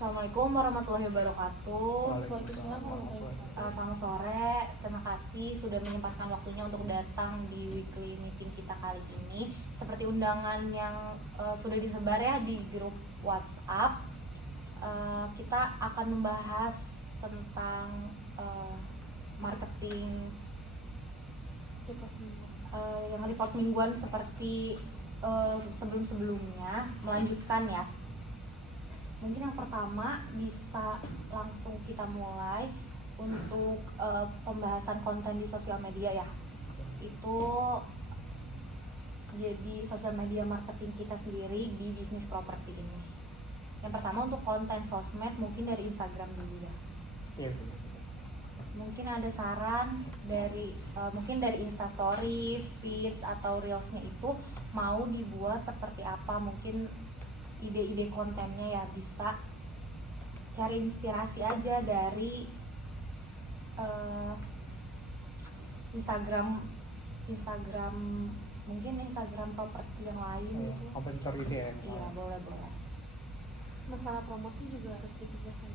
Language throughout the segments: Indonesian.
Assalamualaikum warahmatullahi wabarakatuh. Waalaikumsalam warahmatullahi wabarakatuh. Selamat sore, terima kasih sudah menyempatkan waktunya untuk datang di weekly meeting kita kali ini. Seperti undangan yang sudah disebar ya di grup WhatsApp, kita akan membahas tentang marketing yang report mingguan seperti sebelum-sebelumnya, melanjutkan ya. Mungkin yang pertama bisa langsung kita mulai untuk pembahasan konten di sosial media ya. Itu jadi sosial media marketing kita sendiri di bisnis properti ini. Yang pertama untuk konten sosmed mungkin dari Instagram dulu ya. Iya. Mungkin ada saran dari mungkin dari Instastory, Feeds atau Reelsnya itu mau dibuat seperti apa, mungkin ide-ide kontennya ya bisa cari inspirasi aja dari Instagram mungkin Instagram properti yang lain gitu. Kompetitor gitu ya? Iya boleh. Masalah promosi juga harus dipikirkan.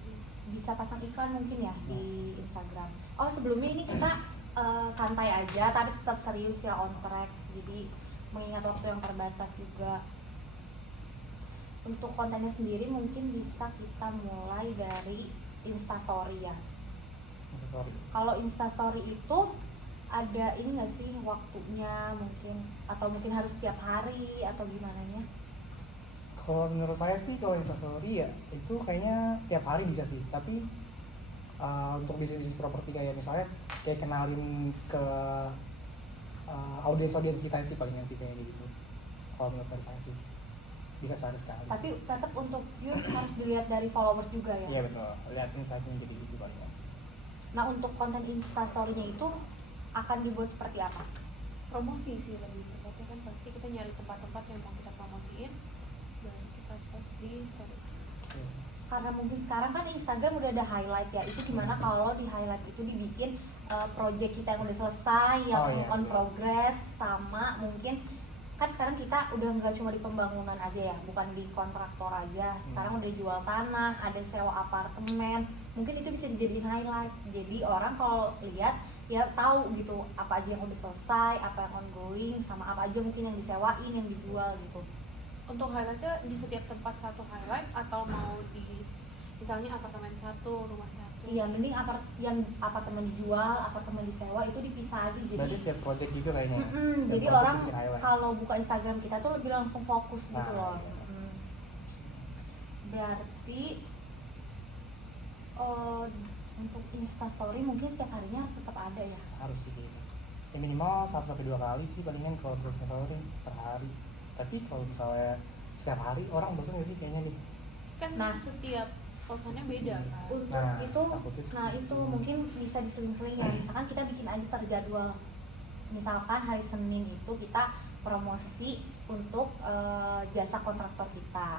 Bisa pasang iklan mungkin ya di Instagram. Oh sebelumnya ini kita santai aja tapi tetap serius ya, on track. Jadi mengingat waktu yang terbatas juga. Untuk kontennya sendiri mungkin bisa kita mulai dari Instastory ya. Instastory. Kalau Instastory itu ada ini nggak sih waktunya mungkin, atau mungkin harus setiap hari atau gimana nya? Kalau menurut saya sih kalau Instastory ya itu kayaknya tiap hari bisa sih. Tapi untuk bisnis properti kayak misalnya kayak kenalin ke audiens kita sih palingan sih kayak gitu. Kalau menurut saya sih bisa sekali. Tapi tetap untuk views harus dilihat dari followers juga ya? Iya betul, lihat insight-nya gitu palingan sih. Nah untuk konten Instastory-nya itu akan dibuat seperti apa? Promosi sih lebih tepatnya, kan pasti kita nyari tempat-tempat yang mau kita promosiin dan kita post di story. Karena mungkin sekarang kan Instagram udah ada highlight ya, itu gimana kalau di highlight itu dibikin project kita yang udah selesai, yang on progress, sama mungkin kan sekarang kita udah nggak cuma di pembangunan aja ya, bukan di kontraktor aja. Sekarang udah jual tanah, ada sewa apartemen, mungkin itu bisa dijadiin highlight. Jadi orang kalau lihat ya tahu gitu apa aja yang udah selesai, apa yang ongoing, sama apa aja mungkin yang disewain, yang dijual gitu. Untuk highlightnya di setiap tempat satu highlight atau mau di misalnya apartemen satu, rumah satu? Iya, mending yang apartemen dijual, apartemen disewa itu dipisah aja. Jadi berarti setiap project gitu kayaknya. Jadi orang kalau buka Instagram kita tuh lebih langsung fokus gitu loh. Berarti untuk Instastory mungkin setiap harinya harus tetap ada ya? Harus sih gitu. Ya minimal 1-2 kali sih palingan kalau terus Instastory per hari. Tapi kalau misalnya setiap hari orang bosan nggak sih kayaknya nih? Kan setiap posannya beda kan? Untuk itu mungkin bisa diseling-seling ya. Misalkan kita bikin aja terjadwal. Misalkan hari Senin itu kita promosi untuk jasa kontraktor kita.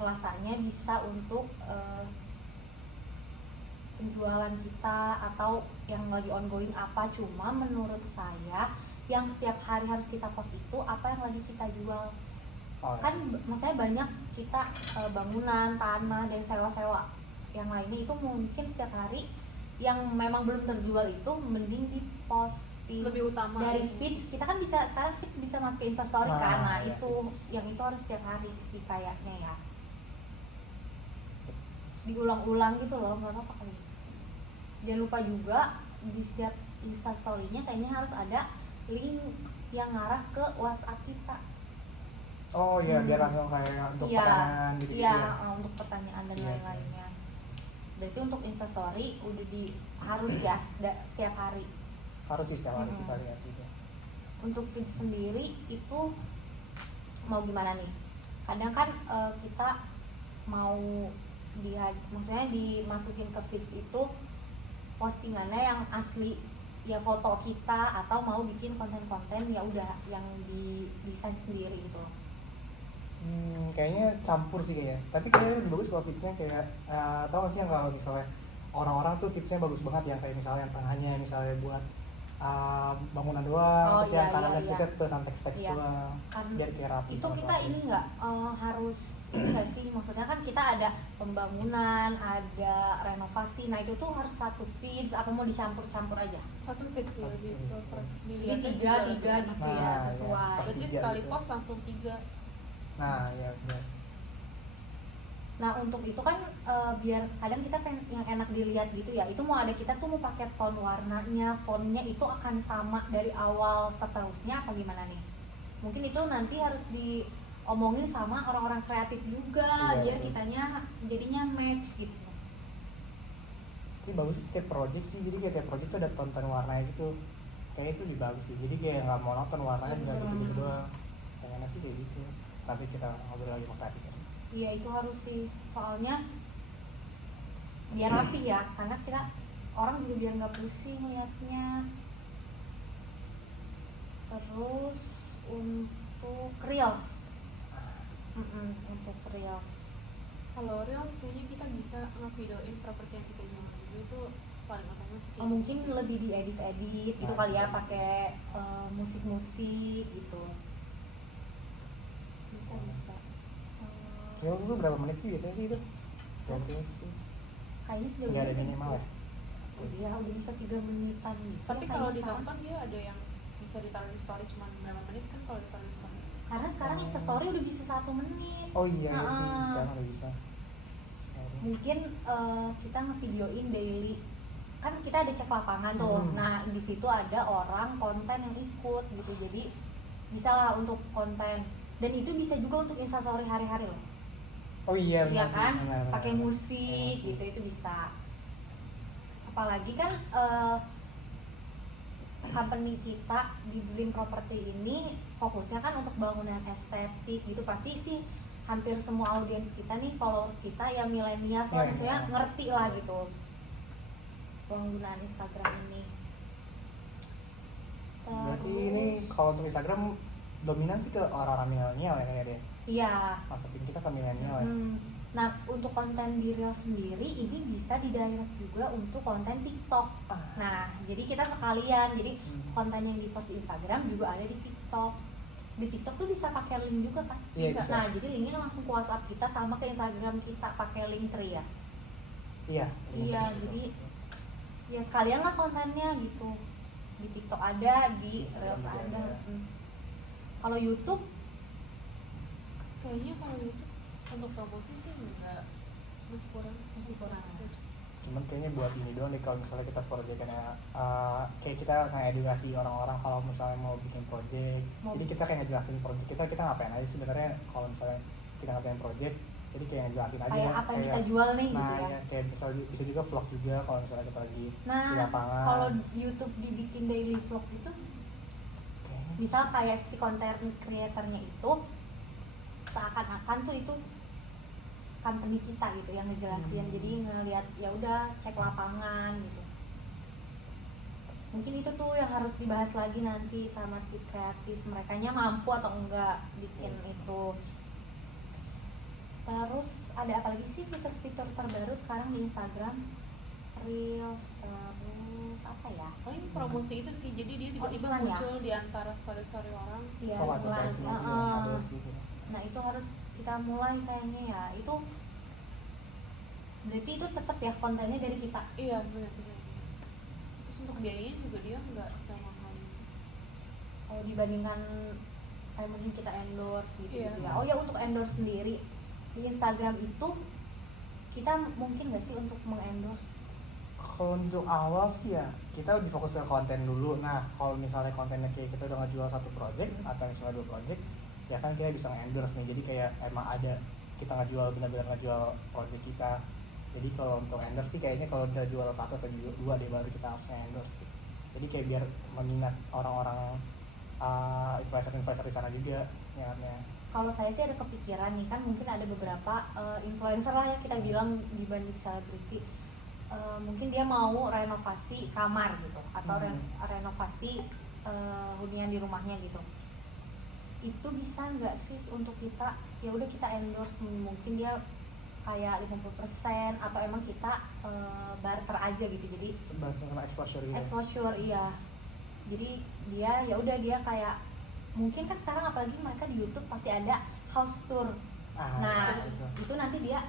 Selasanya bisa untuk penjualan kita atau yang lagi ongoing apa. Cuma menurut saya yang setiap hari harus kita post itu apa yang lagi kita jual. Kan maksudnya banyak kita bangunan, tanah, dan sewa-sewa yang lainnya itu mungkin setiap hari yang memang belum terjual itu mending diposting lebih utama dari feeds. Kita kan bisa sekarang feeds bisa masuk ke Instastory kan. Nah ya, itu yang itu harus setiap hari sih kayaknya ya, diulang-ulang gitu loh, nggak apa-apa kali. Jangan lupa juga di setiap Instastory-nya kayaknya harus ada link yang ngarah ke WhatsApp kita. Oh iya, biar langsung kayak untuk pertanyaan gitu ya. ya. Untuk pertanyaan dan lain-lainnya. Berarti untuk Instastory udah harus ya setiap hari. Harus sih setiap hari kita lihat gitu. Untuk feed sendiri itu mau gimana nih? Kadang kan kita mau maksudnya dimasukin ke feeds itu postingannya yang asli ya, foto kita, atau mau bikin konten-konten ya udah yang didesain sendiri gitu loh. Kayaknya campur sih kayaknya. Tapi kayaknya lebih bagus kalau feeds-nya kayak tau gak sih yang kalau misalnya orang-orang tuh feeds-nya bagus banget ya, kayak misalnya yang tengahnya misalnya buat bangunan doang, Oh, terus yang iya, kanan iya, dan iya. kiri tuh teks Iya. doang, Kan biar kayak rapi. itu sama kita rapi. ini nggak harus ini nggak sih, maksudnya kan kita ada pembangunan, ada renovasi, nah itu tuh harus satu feeds apa mau dicampur-campur aja? Satu fit sih lebih proper. Jadi Dilihatnya tiga juga lebih enak. gitu ya, Nah, ya. sesuai. Berarti Tiga sekali gitu. post langsung 3. Nah ya benar. Nah untuk itu kan biar kadang kita pengen yang enak dilihat gitu ya, itu mau ada kita tuh mau pakai tone warnanya, fontnya itu akan sama dari awal seterusnya apa gimana nih? Mungkin itu nanti harus diomongin sama orang-orang kreatif juga, Iya, biar iya. kitanya jadinya match gitu. Tapi bagus sih tiap project sih, jadi kayak tiap project tuh ada tonton warnanya gitu, kayak itu lebih bagus sih, jadi kayak nggak monoton warnanya nggak gitu doang, pengennya sih kayak gitu. Nanti kita ngobrol lagi sama kreatif sih. Iya itu harus sih, soalnya biar rapi ya, karena kita orang juga biar nggak pusing liatnya. Terus untuk reels, untuk reels, Kalau reels kayaknya kita bisa ngevideoin properti yang kita jual dulu itu paling utama sih. kayak mungkin gitu sih. lebih diedit-edit gitu Nah, kali ya, bisa. pakai musik-musik gitu. Bisa. Reels itu berapa menit sih biasanya sih itu? Reels sih Kayaknya sudah nggak ada minimal ya? udah bisa 3 menitan gitu. Tapi kayaknya kalau sekarang. ditonton dia ada yang bisa ditaruh di story cuma berapa menit kan kalau ditaruh di story. Karena sekarang Instastory udah bisa 1 menit. Oh iya iya sih, Nah, sekarang udah bisa. mungkin kita ngevideoin daily, kan kita ada cek lapangan tuh. Nah di situ ada orang konten yang ikut gitu, jadi bisa lah untuk konten, dan itu bisa juga untuk Instastory hari-hari loh. Oh iya Iya benar sih, kan, benar, pakai benar. musik Musik. gitu, itu bisa. Apalagi kan company kita di Dream Property ini fokusnya kan untuk bangunan estetik gitu. Pasti sih hampir semua audiens kita nih, followers kita ya milenial, Iya, maksudnya iya. ngerti lah gitu penggunaan Instagram ini. Berarti ini kalau untuk Instagram dominan sih ke orang-orang milenial ya kayaknya deh. Iya. Marketing kita ke milenial ya. Nah untuk konten di Reel sendiri ini bisa didirect juga untuk konten TikTok. Nah jadi kita sekalian, jadi konten yang dipost di Instagram juga ada di TikTok. Di TikTok tuh bisa pakai link juga kan? Iya, bisa. Nah jadi linknya langsung ke WhatsApp kita sama ke Instagram kita pakai link Tree ya. Iya. Iya, jadi ya sekalian lah kontennya gitu. Di TikTok ada, di Reels ada. Kalau YouTube Kayaknya kalau itu untuk promosi sih enggak, masih kurang. Cuman kayaknya buat ini doang deh, kalau misalnya kita project-nya kayak kita ngedukasi orang-orang kalau misalnya mau bikin project. Jadi kita kayak ngejelasin project kita ngapain aja sebenarnya kalau misalnya kita ngapain project. Jadi kayak ngejelasin aja kayak apa yang kita jual nih nah, gitu ya. ya kayak bisa juga vlog juga kalau misalnya kita lagi di Nah, lapangan. kalau YouTube dibikin daily vlog gitu, misal kayak si konten kreatornya itu seakan-akan tuh itu company kita gitu yang ngejelasin, jadi ngelihat ya udah cek lapangan gitu. Mungkin itu tuh yang harus dibahas lagi nanti sama tim kreatif, merekanya mampu atau enggak bikin itu. Terus ada apa lagi sih fitur-fitur terbaru sekarang di Instagram? Reels, terus apa ya? Paling promosi itu sih, jadi dia tiba-tiba iklan ya? muncul di antara story-story orang. Iya, Oh, iklan. advertising gitu, Heeh. ada sih. Nah itu harus kita mulai kayaknya ya. Itu berarti itu tetap ya kontennya dari kita. Iya benar. Terus untuk biayanya juga dia nggak semahal itu. Kalau dibandingkan kayak mungkin kita endorse gitu, Iya. ya. Oh ya untuk endorse sendiri di Instagram itu kita mungkin nggak sih untuk mengendorse? Kalau untuk awal sih ya kita lebih fokus ke konten dulu. Nah kalau misalnya kontennya kayak kita udah ngejual satu project atau misalnya 2 project, ya kan kita bisa nge-endorse nih. Jadi kayak emang ada kita ngejual, benar-benar ngejual project kita. Jadi kalau untuk endorse sih kayaknya kalau udah jual 1 atau 2 deh baru kita harus nge-endorse gitu. Jadi kayak biar meminat orang-orang influencer di sana juga ya. Kalau saya sih ada kepikiran nih, kan mungkin ada beberapa influencer lah ya kita bilang dibanding selebriti. Mungkin dia mau renovasi kamar gitu atau renovasi hunian di rumahnya gitu. Itu bisa nggak sih untuk kita ya udah kita endorse, mungkin dia kayak 50% atau emang kita barter aja gitu, jadi Bahkan exposure gitu. exposure iya. Jadi dia ya udah dia kayak mungkin kan sekarang apalagi mereka di YouTube pasti ada house tour. Nah itu nanti dia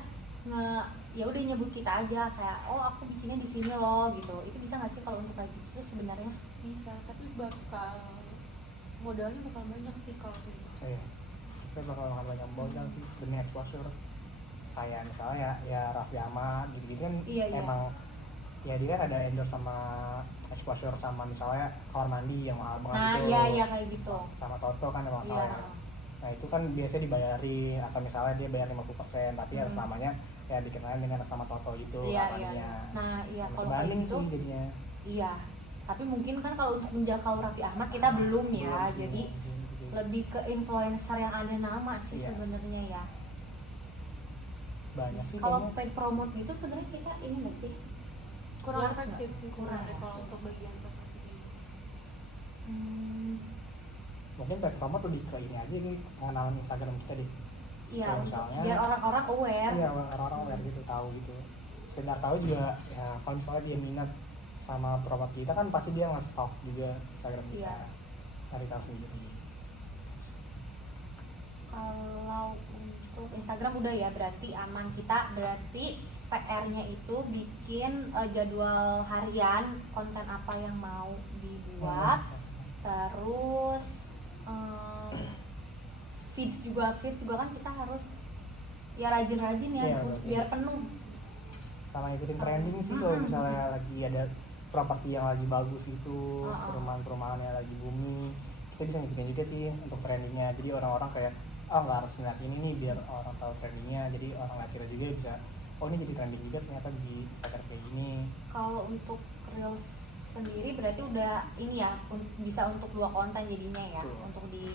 ya udah nyebut kita aja kayak oh aku bikinnya di sini loh gitu. Itu bisa nggak sih kalau untuk kayak gitu sebenarnya? Bisa, tapi modalnya bakal banyak sih kalau kayak gitu. Iya, kita bakal makan banyak modal sih demi exposure. Kayak misalnya ya Raffi Ahmad gitu-gitu kan Iya. emang ya dia kan ada endorse sama exposure sama misalnya kamar mandi yang mahal banget Nah itu. iya kayak gitu. Sama Toto kan kalau nggak Iya. salah. Nah itu kan biasanya dibayarin atau misalnya dia bayar 50% tapi atas namanya ya dikenalin dengan atas nama Toto itu Iya. namanya. Nah iya Nah, kalau kayak sebanding gitu sih jadinya. iya. Tapi mungkin kan kalau untuk menjangkau Raffi Ahmad kita belum ya. Belum sih, Jadi mungkin. lebih ke influencer yang ada nama sih Yes. sebenarnya ya. Banyak sih Kalau kayaknya. paid promote gitu sebenarnya kita ini nggak sih? Kurang Worth efektif nggak? sih Kurang sebenarnya kalau efektif. untuk bagian properti ini. Mungkin paid promote lebih ke ini aja nih pengenalan Instagram kita deh. Iya Kalau untuk misalnya- biar orang-orang aware. Iya orang-orang aware gitu tahu gitu. Sekedar tahu juga ya kalau misalnya dia minat sama promote kita kan pasti dia nge-stalk juga Instagram kita. Iya. Cari tahu sendiri. Kalau untuk Instagram udah ya berarti aman. Kita berarti PR-nya itu bikin jadwal harian konten apa yang mau dibuat. Terus feeds juga kan kita harus ya rajin-rajin ya Iya, rajin. biar penuh. Sama ikutin Sama. trending sih kalau misalnya lagi ada properti yang lagi bagus itu, perumahan-perumahan yang lagi booming, kita bisa ngikutin juga sih untuk trendingnya. Jadi orang-orang kayak oh nggak harus ngeliat ini nih biar orang tahu trendingnya, jadi orang lihat kita juga bisa oh ini jadi trending juga ternyata di Instagram kayak gini. Kalau untuk Reels sendiri berarti udah ini ya bisa untuk 2 konten jadinya ya. Betul. Untuk di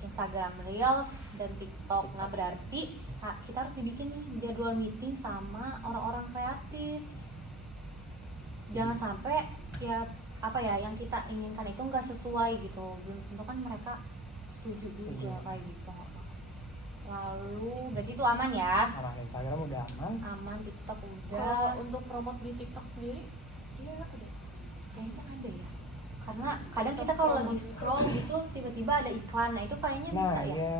Instagram Reels dan TikTok. Nah berarti kita harus dibikin jadwal meeting sama orang-orang kreatif. Jangan sampai ya apa ya yang kita inginkan itu nggak sesuai gitu. Belum tentu kan mereka setuju juga kayak gitu. Lalu berarti itu aman ya? Sama Instagram udah aman. Aman, TikTok udah. Kalau untuk promote di TikTok sendiri, iya ada. Kayaknya ada ya. Karena kadang kita kalau lagi scroll gitu tiba-tiba ada iklan. Nah itu kayaknya Nah bisa ya. iya.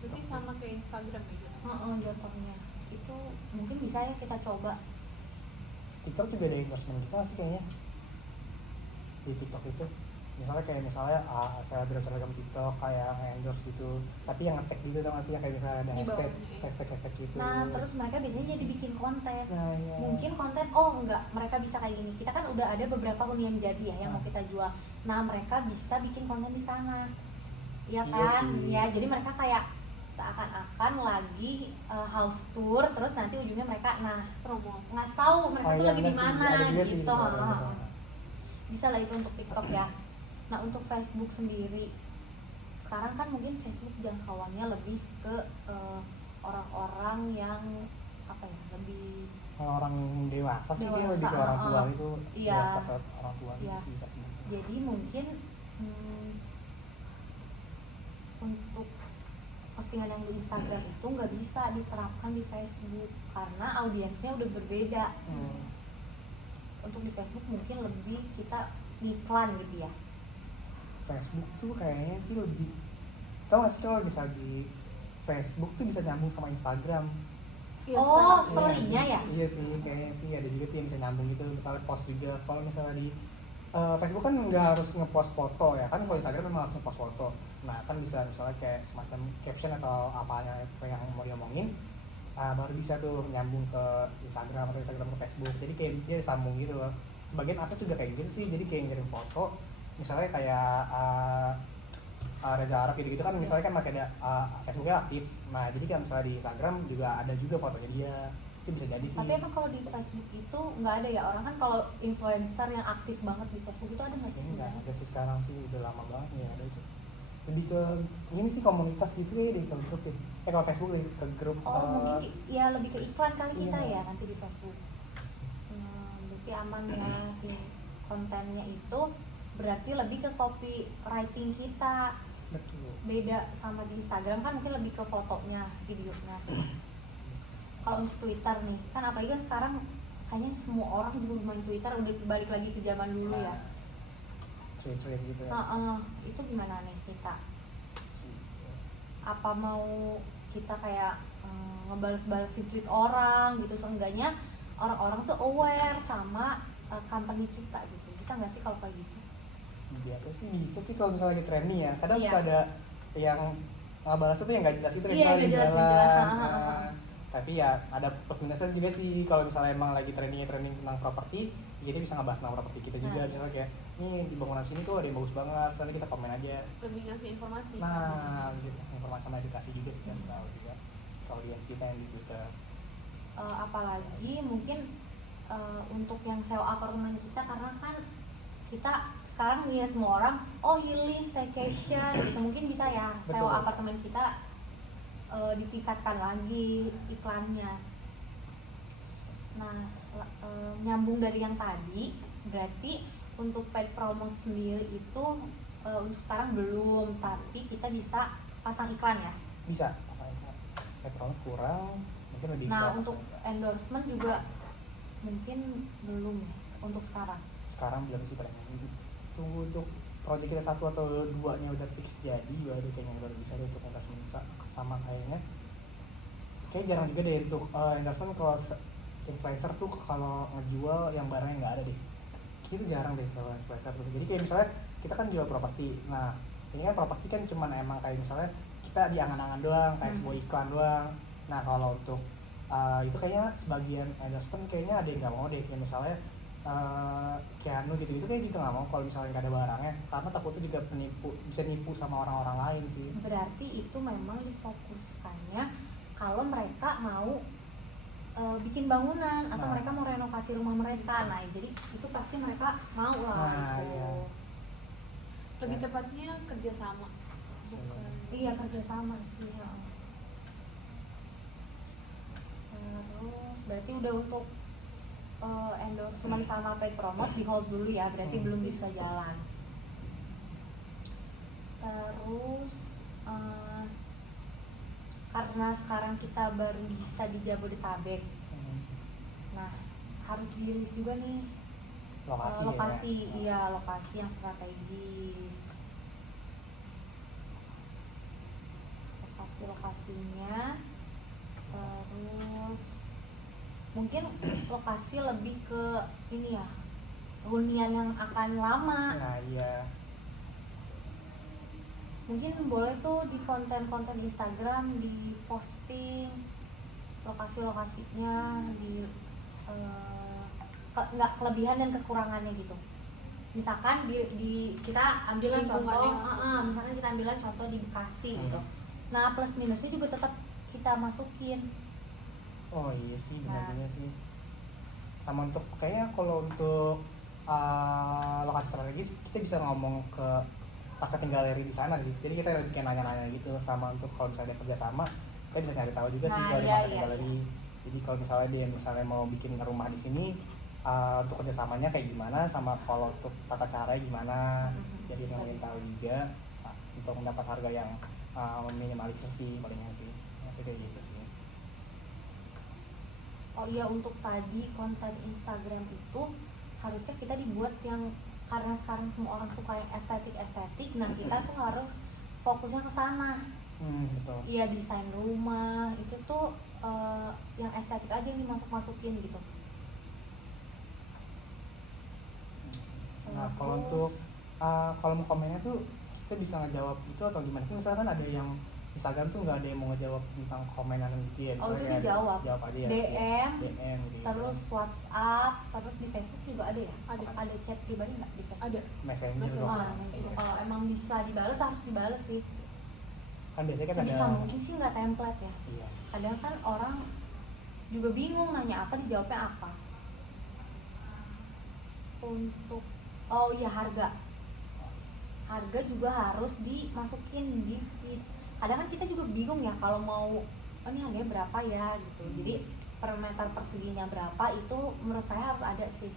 Berarti sama kayak Instagram ya gitu. Jatuhnya itu mungkin bisa ya kita coba. TikTok juga ada endorsement kita sih kayaknya di TikTok itu. Misalnya selebgram TikTok kayak endorse gitu, tapi yang nge-tag gitu tau gak sih yang kayak misalnya ada Di hashtag bawahnya, hashtag gitu. Nah terus mereka biasanya jadi bikin konten. Nah, iya. Mungkin konten enggak mereka bisa kayak gini. Kita kan udah ada beberapa hunian jadi ya yang mau kita jual. Nah mereka bisa bikin konten di sana. Ya Iya kan? sih. Ya jadi mereka kayak seakan-akan lagi house tour terus nanti ujungnya mereka Promo. ngasih tahu mereka tuh iya lagi di bener sih, mana ada juga sih, gitu. bener. Bisa lah itu untuk TikTok ya. Nah untuk Facebook sendiri sekarang kan mungkin Facebook jangkauannya lebih ke orang-orang yang apa ya lebih orang dewasa sih dia Dewasa, lebih ke orang tua itu iya. dewasa ke orang tua Iya. gitu sih Facebook. jadi mungkin untuk postingan yang di Instagram itu nggak bisa diterapkan di Facebook karena audiensnya udah berbeda. Untuk di Facebook mungkin lebih kita iklan gitu ya. Facebook tuh kayaknya sih lebih tau gak sih kalau bisa di Facebook tuh bisa nyambung sama Instagram. Iya, Oh, sekarang. story-nya Iya ya? sih, iya sih kayaknya sih ada juga tuh yang bisa nyambung gitu misalnya post juga. Kalau misalnya di Facebook kan nggak harus ngepost foto ya kan, kalau Instagram memang harus ngepost foto. Nah kan bisa misalnya kayak semacam caption atau apanya yang mau diomongin baru bisa tuh nyambung ke Instagram atau Instagram ke Facebook. Jadi kayak dia disambung gitu loh. Sebagian artis juga kayak gitu sih, jadi kayak ngirim foto misalnya kayak Reza Arab gitu-gitu kan misalnya kan masih ada Facebooknya aktif. Nah jadi kan misalnya di Instagram juga ada juga fotonya dia, itu bisa jadi sih. Tapi emang kalau di Facebook itu nggak ada ya, orang kan kalau influencer yang aktif banget di Facebook itu ada nggak sih Ini nggak sebenarnya? ada sih sekarang sih, udah lama banget ya ada itu. Lebih ke ini sih komunitas gitu ya di grup ya. Kalau Facebook deh ke grup. Mungkin ya lebih ke iklan kali kita Iya. ya nanti di Facebook. Berarti aman ya di kontennya itu berarti lebih ke copywriting kita. Betul. Beda sama di Instagram kan mungkin lebih ke fotonya, videonya. Kalau untuk Twitter nih, kan apalagi kan sekarang kayaknya semua orang juga main Twitter, udah balik lagi ke zaman dulu ya. tweet gitu ya. Itu gimana nih kita? Apa mau kita kayak ngebales-balesin tweet orang gitu, seenggaknya orang-orang tuh aware sama company kita gitu. Bisa nggak sih kalau kayak gitu? Biasa sih bisa sih kalau misalnya lagi trending ya. Kadang Iya. suka ada yang balasnya tuh yang nggak jelas itu kayak Iya, misalnya nggak di jelas, nggak jalan. jelas. Nah, tapi ya ada plus minusnya juga sih kalau misalnya emang lagi trending tentang properti, kita bisa ngebahas tentang properti kita juga. Nah. Misalnya kayak nih di bangunan sini tuh ada yang bagus banget, nanti kita komen aja. Lebih ngasih informasi. Nah, gitu. Informasi sama edukasi juga sih harus tahu juga ke audiens kita yang di Twitter. Apalagi mungkin untuk yang sewa apartemen kita, karena kan kita sekarang ya semua orang healing, staycation gitu, mungkin bisa ya sewa Betul. apartemen kita ditingkatkan lagi iklannya. Nah, nyambung dari yang tadi, berarti untuk paid promote sendiri itu untuk sekarang belum, tapi kita bisa pasang iklan ya. Bisa, paid kurang, mungkin lebih. Nah, ke untuk endorsement juga mungkin belum ya untuk sekarang. Sekarang belum sih paling. Tunggu untuk project kita 1 atau 2-nya udah fix jadi baru kayaknya baru bisa deh untuk endorsement sama kayaknya. Kayak jarang juga deh untuk endorsement kalau influencer tuh kalau ngejual yang barangnya nggak ada deh. Itu jarang deh kalau influencer tuh. Jadi kayak misalnya kita kan jual properti. Nah, ini kan properti kan cuman emang kayak misalnya kita di angan-angan doang, kayak sebuah iklan doang. Nah, kalau untuk itu kayaknya sebagian endorsement kayaknya ada yang nggak mau deh, kayak misalnya Keanu gitu kayak gitu nggak mau kalau misalnya nggak ada barangnya, karena takutnya juga bisa nipu sama orang-orang lain sih. Berarti itu memang difokuskannya kalau mereka mau bikin bangunan atau Nah. mereka mau renovasi rumah mereka. Nah, jadi itu pasti mereka mau lah. Nah, gitu. iya. Lebih tepatnya kerjasama. Bukan. Iya, kerjasama sih. Ya. Terus berarti udah untuk endorsement sama paid promote di hold dulu ya, berarti belum bisa jalan. Terus karena sekarang kita baru bisa di Jabodetabek, nah harus dirilis juga nih Lokasi ya. iya, lokasi yang strategis, lokasinya. Terus mungkin lokasi lebih ke ini ya, hunian yang akan lama. Nah, iya. Mungkin boleh tuh di konten-konten Instagram di posting lokasi-lokasinya, di nggak kelebihan dan kekurangannya gitu. Misalkan di kita ambil Lingkungannya contoh, maksudnya. misalkan kita ambil contoh di Bekasi gitu. Nah, plus minusnya juga tetap kita masukin. Oh iya sih, benar-benar sih. Sama untuk kayaknya kalau untuk lokasi strategis kita bisa ngomong ke marketing galeri di sana sih. Jadi kita lebih kayak nanya-nanya gitu. Sama untuk kalau misalnya ada kerjasama, kita bisa nyari tahu juga sih Nah, kalau di iya, marketing iya, galeri. Jadi kalau misalnya dia mau bikin rumah di sini, untuk kerjasamanya kayak gimana, sama kalau untuk tata caranya gimana. Jadi Bisa, ngomongin bisa. tahu juga untuk mendapat harga yang meminimalisir sih palingnya sih. Itu kayak gitu sih. Oh iya, untuk tadi konten Instagram itu harusnya kita dibuat yang, karena sekarang semua orang suka yang estetik, nah kita tuh harus fokusnya ke sana. Betul. Iya, desain rumah itu tuh yang estetik aja yang dimasuk-masukin gitu. Nah, kalau untuk kalau mau komennya tuh kita bisa ngejawab itu atau gimana? Misalkan ada yang Instagram tuh nggak ada yang mau ngejawab tentang komenan gitu ya? Oh, itu Misalnya dijawab. jawab aja ya. DM, DM gitu. terus WhatsApp, terus di Facebook juga ada ya? Ada. Chat pribadi nggak di Facebook? Ada. Messenger Messenger. dong. Gitu. Kalau emang bisa dibales harus dibales sih. Kan biasanya kan Sebisa ada. mungkin sih nggak template ya. Iya sih. Kadang kan orang juga bingung nanya apa, dijawabnya apa. Untuk harga juga harus dimasukin di feeds. Kadang kan kita juga bingung ya kalau mau ini harganya berapa ya gitu. Jadi per meter perseginya berapa itu menurut saya harus ada sih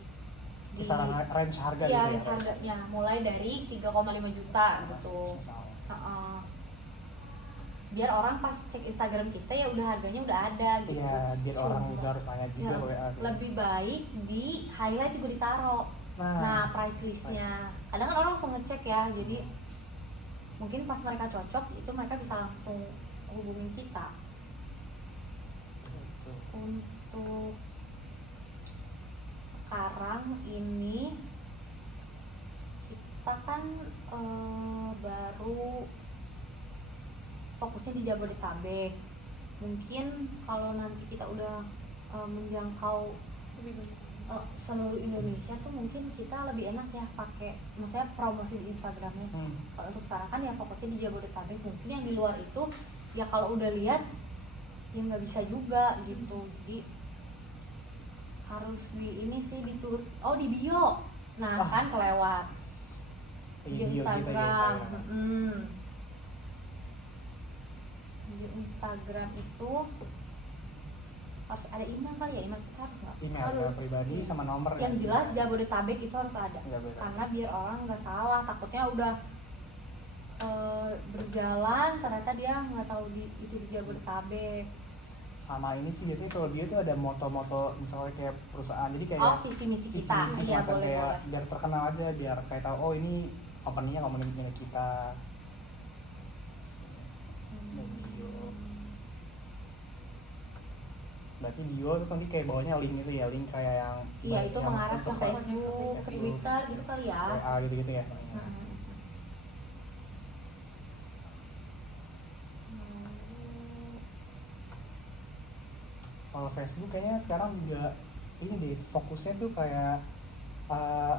di Kisaran range harga ya, gitu ya. harganya mulai dari 3,5 juta gitu. Misalnya. Biar orang pas cek Instagram kita ya udah harganya udah ada gitu. Iya, biar orang Coba. juga harus nanya juga Ya, WA sih. lebih baik di highlight juga ditaro. Nah, price listnya kadang kan orang langsung ngecek ya, jadi mungkin pas mereka cocok itu mereka bisa langsung hubungin kita. Gitu. Untuk sekarang ini kita kan baru fokusnya di Jabodetabek. Mungkin kalau nanti kita udah menjangkau Lebih banyak. seluruh Indonesia tuh mungkin kita lebih enak ya pakai, maksudnya promosi di Instagramnya. Kalau untuk sekarang kan ya fokusnya di Jabodetabek, mungkin yang di luar itu ya kalau udah lihat ya nggak bisa juga gitu, jadi harus di ini sih ditulis di bio. Nah kan kelewat bio Instagram. Bio Instagram itu harus ada email kali ya, email kita harus nggak? Email Harus. pribadi sama nomor Yang ya. jelas Jabodetabek itu harus ada, Jabodetabek. karena biar orang nggak salah, takutnya udah berjalan ternyata dia nggak tahu itu di Jabodetabek. Sama ini sih biasanya kalau dia tuh ada moto-moto misalnya kayak perusahaan, jadi kayak Visi misi kita, visi-misi iya semacam boleh kayak boleh. biar terkenal aja, biar kayak tahu oh ini company-nya ngomongin kita. Berarti bio terus nanti kayak bawahnya link itu ya, link kayak yang Iya itu yang mengarah ke untuk Facebook, ke Twitter gitu kali ya. WA gitu-gitu ya. Kalau Facebook kayaknya sekarang juga ini deh, fokusnya tuh kayak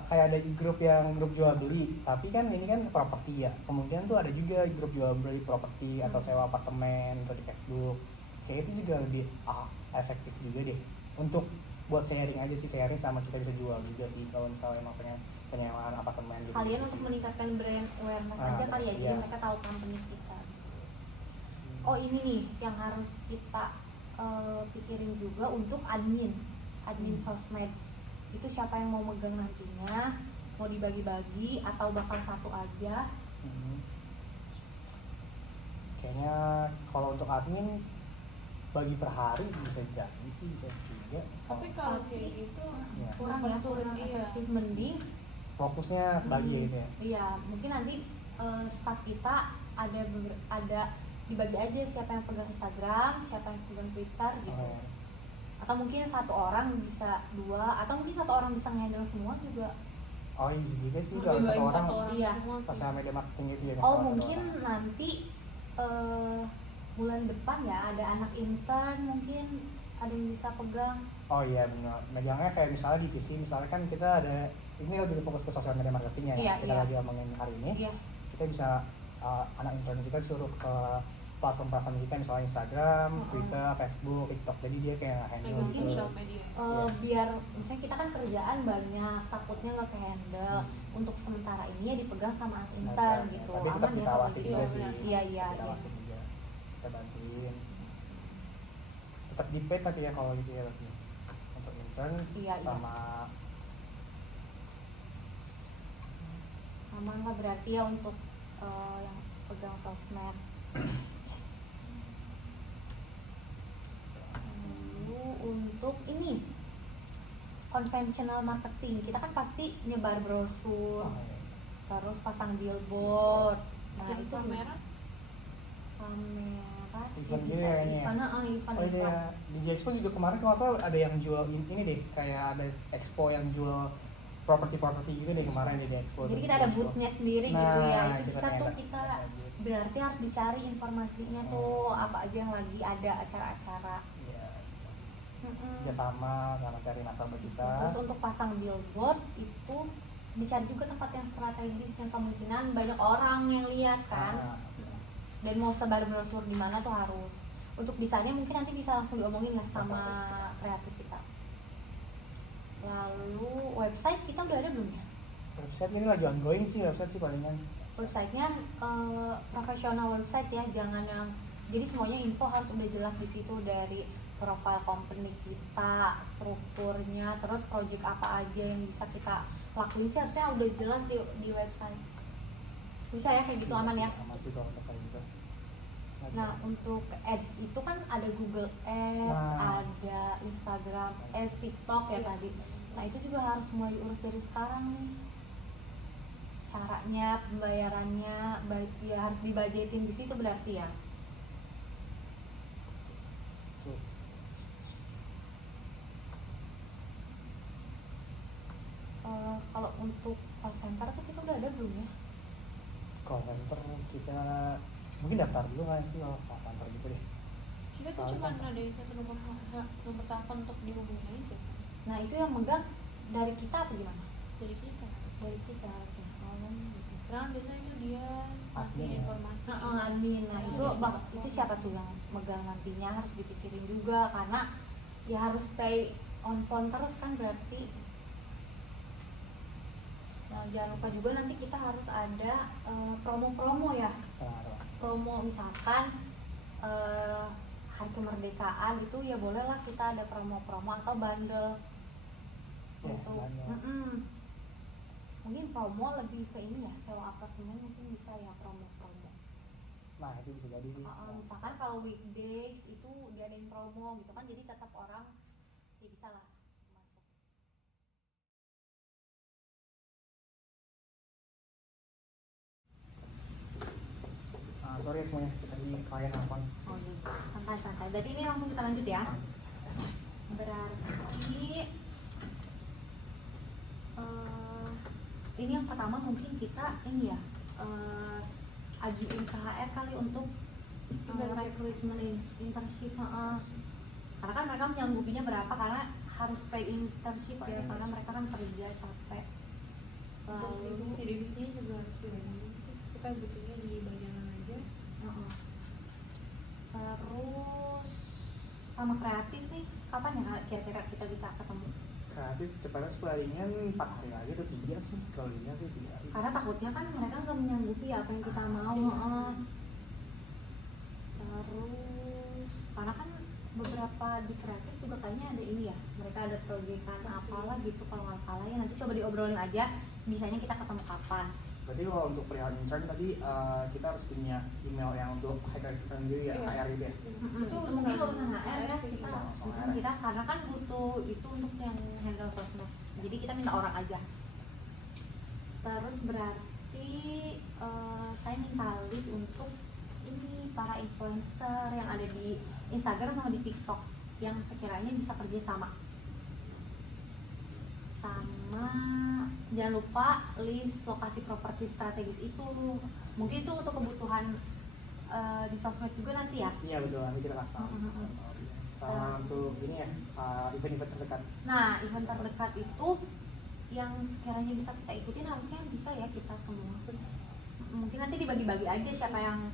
kayak ada grup yang grup jual beli, tapi kan ini kan properti ya, kemudian tuh ada juga grup jual beli properti atau sewa apartemen atau di Facebook. Kayak itu juga lebih efektif juga deh untuk buat sharing aja sih, sharing sama kita bisa jual juga sih kalau misalnya emang pengen penyewaan apartemen gitu. Kalian untuk meningkatkan brand awareness aja kali ya, jadi iya. mereka tahu company kita. Oh ini nih yang harus kita pikirin juga untuk admin sosmed. Itu siapa yang mau megang nantinya, mau dibagi-bagi atau bakal satu aja. Kayaknya kalau untuk admin bagi per hari bisa jadi sih, bisa juga. Tapi kalau kayak gitu Iya. Kurang ya, sulit, kurang iya. efektif. Mending Fokusnya bagi ya itu ya. iya, mungkin nanti staff kita ada dibagi aja siapa yang pegang Instagram, siapa yang pegang Twitter gitu. Oh, ya. Atau mungkin satu orang bisa dua, atau mungkin satu orang bisa nge-handle semua juga. Oh iya juga sih Lebih kalau baik satu orang Iya. semua sih. sosial media marketing gitu ya. Oh kalau satu mungkin orang. nanti bulan depan ya ada anak intern, mungkin ada yang bisa pegang. Oh iya benar. Megangnya kayak misalnya divisi, misalnya kan kita ada ini lebih fokus ke sosial media marketing ya. Iya, Kita iya. lagi ngomongin hari ini. Iya. Kita bisa anak intern kita suruh ke platform-platform kita misalnya Instagram, Twitter, Facebook, TikTok. Jadi dia kayak handle Megang gitu. sosial media. Iya. Biar misalnya kita kan kerjaan banyak, takutnya nggak ke-handle. Untuk sementara ini ya dipegang sama anak intern gitu. Tapi tetap Aman ya kita kalau awasi gitu. juga sih. Iya iya. Kita Iya. awasi juga. Kita bantuin. Tetap di pay tapi ya kalau gitu ya berarti. Untuk intern Iya, iya. sama Aman lah berarti ya untuk yang pegang sosmed. Lalu untuk ini conventional marketing, kita kan pasti nyebar brosur, terus pasang billboard. Nah Bikin itu pameran. kamera Event bisa gitu ya kayaknya ya? event oh iya, di Expo juga kemarin kalau nggak salah ada yang jual ini deh, kayak ada expo yang jual properti gitu deh kemarin di Expo. Jadi kita ada boothnya sendiri gitu ya, itu bisa kayak tuh ada- kita ada booth. berarti harus dicari informasinya tuh apa aja yang lagi ada acara-acara. Iya, Mm-mm. kerjasama sama cari nasabah kita. Terus untuk pasang billboard itu dicari juga tempat yang strategis yang kemungkinan banyak orang yang lihat kan. Nah, Dan mau sebar brosur di mana tuh harus. Untuk desainnya mungkin nanti bisa langsung diomongin lah sama kreatif kita. Lalu website kita udah ada belum ya? website ini lagi ongoing sih, website sih palingan. Websitenya profesional website ya, jangan yang jadi semuanya info harus udah jelas di situ, dari profile company kita, strukturnya, terus project apa aja yang bisa kita lakuin sih harusnya udah jelas di website. Bisa ya kayak gitu, Bisa aman sih, ya? aman sih kalau kayak gitu. Nah untuk ads itu kan ada Google Ads, Nah. ada Instagram Ads, TikTok ya Iya. tadi. Nah itu juga harus mulai diurus dari sekarang nih, caranya, pembayarannya, ya harus dibajetin di situ berarti ya. Tuh. Kalau untuk call center tuh kita udah ada belum ya? Call center kita mungkin daftar dulu nggak sih kalau call center gitu deh. Kita tuh Soalnya cuma kan- ada satu nomor telepon untuk dihubungi aja kan. Nah itu yang megang dari kita apa gimana? Dari kita Dari kita harusnya. Gitu. karena biasanya itu dia ngasih Admin ya? informasi. Admin, nah itu Admin. itu siapa tuh yang megang nantinya, harus dipikirin juga karena ya harus stay on phone terus kan berarti. Nah, jangan lupa juga nanti kita harus ada promo-promo ya, Nah, promo misalkan hari kemerdekaan itu ya bolehlah kita ada promo-promo atau bundle Ya, untuk bundle. mungkin promo lebih ke ini ya, sewa apartemen mungkin bisa ya promo-promo. nah itu bisa jadi sih. Misalkan kalau weekdays itu diadain promo gitu kan, jadi tetap orang ya bisa lah masuk. Sorry ya semuanya, tadi klien nelfon. Oh iya, santai-santai. Berarti ini langsung kita lanjut ya. Berarti ini yang pertama mungkin kita ini ya ajuin ke HR kali untuk recruitment internship. Karena kan mereka menyanggupinya berapa, karena harus pay internship ya, karena mereka kan kerja capek. Untuk divisinya juga harus dibangun sih. Kita butuhnya di bagian mana aja. Terus sama kreatif nih, kapan ya kira-kira kita bisa ketemu? Kreatif secepatnya sepalingan 4 hari lagi atau 3 sih, kalau lihat sih 3 hari. Karena takutnya kan mereka nggak menyanggupi apa yang kita mau. Terus karena kan beberapa di kreatif juga kayaknya ada ini ya, mereka ada proyekan apalah gitu kalau nggak salah ya, nanti coba diobrolin aja bisanya kita ketemu kapan. Berarti kalau untuk perihal intern tadi kita harus punya email yang untuk HR kita sendiri ya, Iya. HR gitu ya. Itu mungkin urusan HR ya, sih, kita urusan kita karena kan butuh itu untuk yang handle sosmed, jadi kita minta orang aja. Terus berarti saya minta list untuk ini para influencer yang ada di Instagram sama di TikTok yang sekiranya bisa kerja sama jangan lupa list lokasi properti strategis itu, mungkin itu untuk kebutuhan di sosmed juga nanti ya. Iya betul, nanti kita kasih tahu. Sama untuk ini ya, event-event terdekat. Nah, event terdekat itu yang sekiranya bisa kita ikutin harusnya bisa ya kita semua. Mungkin nanti dibagi-bagi aja siapa yang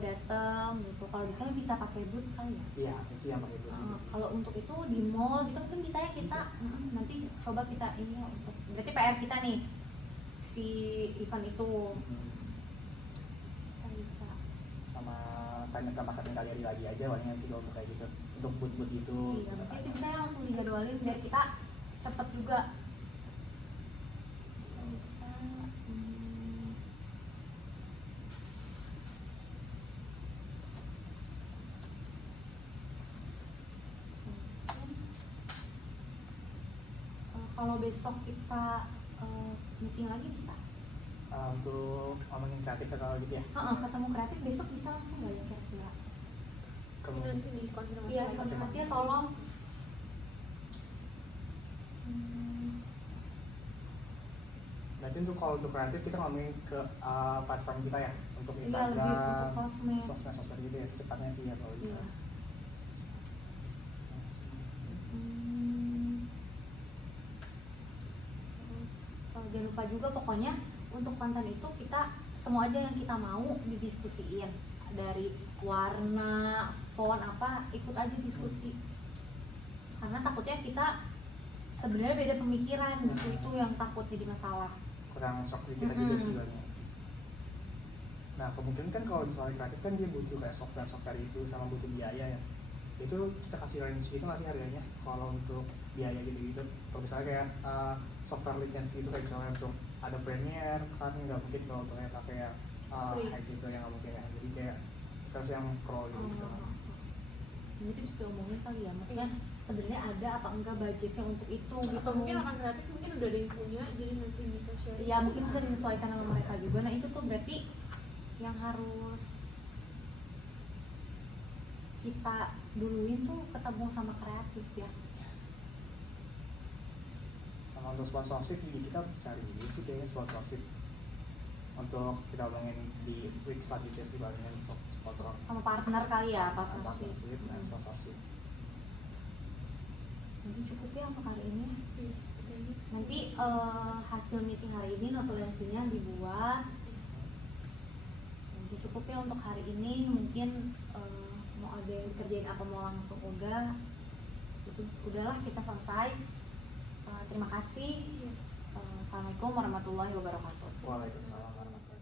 datang gitu. Kalau bisa pakai booth kali ya. Iya, sih yang pakai booth. Kalau untuk itu di mall gitu mungkin bisa ya kita. Nanti coba kita ini untuk berarti PR kita nih si event itu. Bisa. Sama tanya ke marketing galeri lagi aja palingan sih kalau untuk kayak gitu, untuk booth-booth gitu. Iya, mungkin itu bisa langsung dijadwalin biar kita cepet juga. Bisa. Kalau besok kita meeting lagi bisa. Untuk ngomongin kreatif kalau gitu ya. Ketemu kreatif besok bisa langsung nggak ya kira-kira? Nanti nih konfirmasi. Iya, konfirmasi ya tolong. Berarti untuk kalau untuk kreatif kita ngomongin ke platform kita ya, untuk Iya, Instagram, lebih untuk sosmed. sosmed gitu ya, secepatnya sih ya kalau bisa. Iya. Jangan lupa juga pokoknya untuk konten itu kita semua aja yang kita mau didiskusiin, dari warna, font apa ikut aja diskusi. Karena takutnya kita sebenarnya beda pemikiran gitu, itu yang takut jadi masalah. Kurang shock di kita juga sih banyak. Nah kemungkinan kan kalau misalnya kreatif kan dia butuh kayak software itu sama butuh biaya ya. Itu kita kasih range gitu nggak sih harganya kalau untuk biaya gitu-gitu. Kalau misalnya kayak software license gitu, kayak misalnya untuk ada Premiere kan nggak mungkin kalau untuk yang pakai hack gitu yang nggak mungkin ya. Jadi kayak terus yang pro gitu. itu bisa diomongin kali ya, maksudnya sebenarnya ada apa enggak budgetnya untuk itu gitu. Atau mungkin akan kreatif mungkin udah ada yang punya, jadi nanti bisa share. Ya mungkin bisa disesuaikan sama mereka juga. Nah itu tuh berarti yang harus kita duluin tuh ketemu sama kreatif ya. Sama untuk sponsorship juga kita harus cari dulu sih kayaknya sponsorship untuk kita omongin di week selanjutnya sih barunya sponsor Sama partner kali ya, partnership. partnership dan sponsorship. Jadi cukup ya untuk hari ini. Iya, kayaknya. Nanti hasil meeting hari ini notulensinya dibuat. Jadi cukup ya untuk hari ini. Mungkin mau ada yang dikerjain apa mau langsung udah. Itu udahlah kita selesai. Terima kasih. Iya. Assalamualaikum warahmatullahi wabarakatuh. Waalaikumsalam warahmatullahi wabarakatuh.